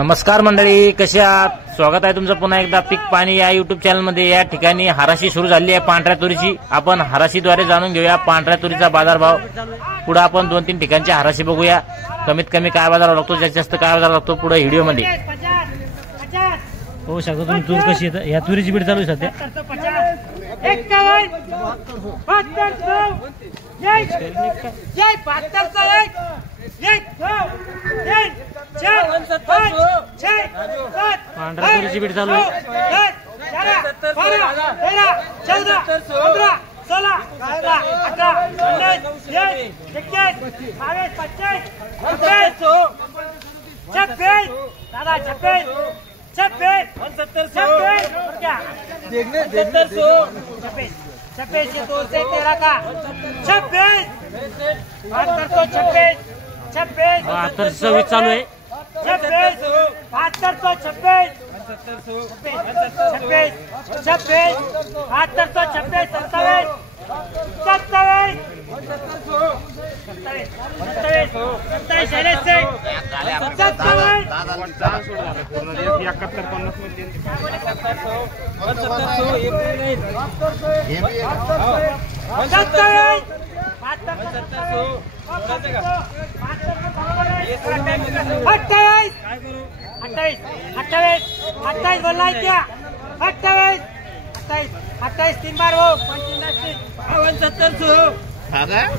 नमस्कार मंडळी, कसे आहात? स्वागत आहे तुमचं पुन्हा एकदा पीक पाणी या युट्यूब चॅनल मध्ये। या ठिकाणी हराशी सुरू झाली आहे पांढऱ्या तुरीची। आपण हराशीद्वारे जाणून घेऊया पांढऱ्या तुरीचा बाजारभाव। पुढे आपण 2-3 ठिकाणची हराशी बघूया, कमीत कमी काय बाजार लागतो, जास्तीत जास्त काय बाजार लागतो पुढे व्हिडिओ मध्ये हो शकतो। तुम्ही तूर कशी आहे? या तुरीची बीड चालू आहे सध्या 51 पांढऱ्या तुरीची बीड चालू आहे। 26 चालू आहे। 28 बोलला क्या? 28 3 बार हो 69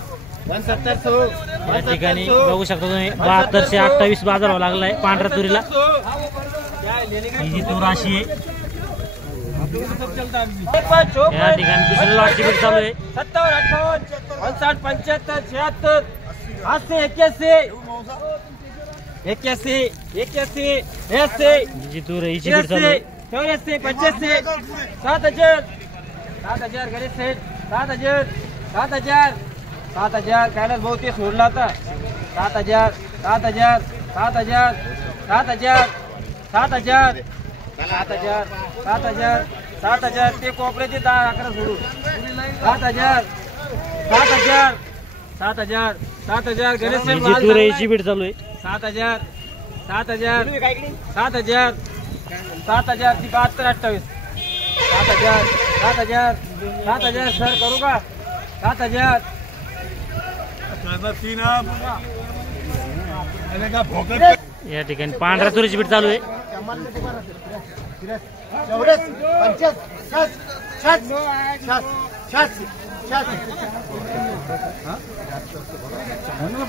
या ठिकाणी बघू शकता तुम्ही 72 से 28 बाजार व्हावा लागलाय पांढऱ्या तुरीला। ही तूर अशी आहे। या ठिकाणी दुसरी लॉटची बीड चालू आहे। 57 58 59 75 76 81 81 81 जी तूर आहे हिची बीड चालू आहे। 84 85 7000 गणेश सेठ 7000 कैलास भाऊ ते सोडला आता 7000 ते कोपऱ्याचे 10-11 सोडू 7000 गणेश सेठ जी तूर आहे हिची बीड चालू आहे। 7000 ती 72 28 7000 सर करू का 7000 या ठिकाणी पांढऱ्या तुरीची बीड चालू आहे।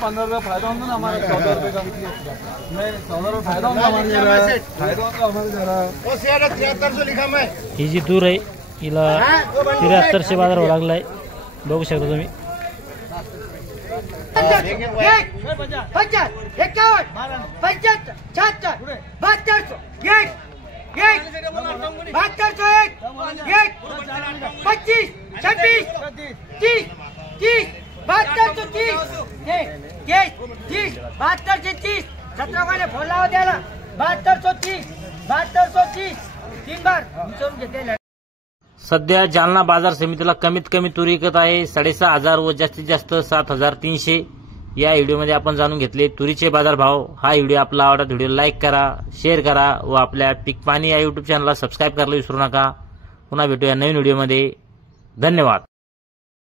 15 रुपये फायदा होता ना हमारे 14 रुपये का नहीं 14 रुपये फायदा होता हमारे फायदा होता हमारे जरा 7300 लिखा मैं। ही जी तूर आहे हिला 7300 बाजार व्हावा लागलाय, बघू शकता तुम्ही। 50 51 75 76 7200 1 25 26 30 30 7230 7230 17 को फोन लावा द्यायला 7230 3 बार विचारून घेतलेला। सध्या जालना बाजार समितीला कमीत कमी तुरी विकत आहे 6500 व जास्तीत जास्त 7300। या व्हिडिओमध्ये आपण जाणून घेतले तुरीचे बाजारभाव। हा व्हिडिओ आपला आवडला व्हिडिओ लाईक करा, शेअर करा व आपल्या पीक पाणी या युट्यूब चॅनलला सबस्क्राईब करायला विसरू नका। पुन्हा भेटूया नवीन व्हिडिओमध्ये। धन्यवाद।